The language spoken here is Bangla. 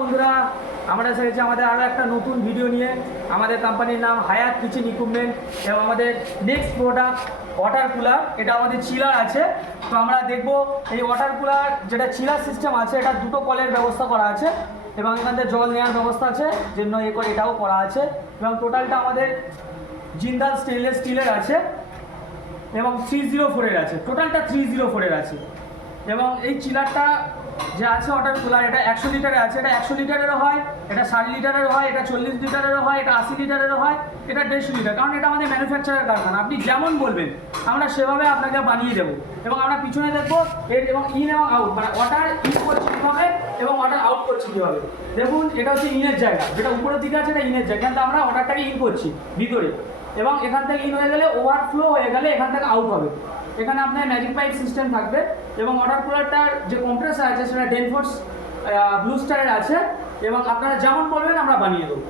বন্ধুরা, আমরা এসেছি আমাদের আরও একটা নতুন ভিডিও নিয়ে। আমাদের কোম্পানির নাম হায়াত কিচেন ইকুইপমেন্ট এবং আমাদের নেক্সট প্রোডাক্ট ওয়াটার কুলার। এটা আমাদের চিলার আছে। তো আমরা দেখব এই ওয়াটার কুলার যেটা চিলার সিস্টেম আছে, এটা দুটো কলের ব্যবস্থা করা আছে এবং এখান থেকে জল নেওয়ার ব্যবস্থা আছে, জন্য এটাও করা আছে। এবং টোটালটা আমাদের জিন্দাল স্টেনলেস স্টিলের আছে এবং 304-এর আছে, টোটালটা 304-এর আছে। এবং এই চিলারটা যে আছে ওয়াটার কুলার, এটা 100 লিটারের আছে। এটা 100 লিটারেরও হয়, এটা 60 লিটারেরও হয়, এটা 40 লিটারেরও হয়, এটা 80 লিটারেরও হয়, এটা 150 লিটার। কারণ এটা আমাদের ম্যানুফ্যাকচারের কারখানা, আপনি যেমন বলবেন আমরা সেভাবে আপনাকে বানিয়ে দেবো। এবং আমরা পিছনে দেখবো এর এবং ইন এবং আউট, মানে ওয়াটার ইন করছে কীভাবে এবং ওয়াটার আউট করছে কীভাবে। দেখুন, এটা হচ্ছে ইনের জায়গা, যেটা উপরের দিকে আছে এটা ইনের জায়গা, এখান থেকে আমরা ওয়াটারটাকে ইন করছি ভিতরে, এবং এখান থেকে ইন হয়ে গেলে ওভারফ্লো হয়ে গেলে এখান থেকে আউট হবে। এখানে আপনার ম্যাজিক পাইপ সিস্টেম থাকবে এবং ওয়াটার কুলারটার যে কম্প্রেসার আছে সেটা ডেনফোর্স ব্লু স্টারের আছে এবং আপনারা যেমন বলবেন আমরা বানিয়ে দেবো।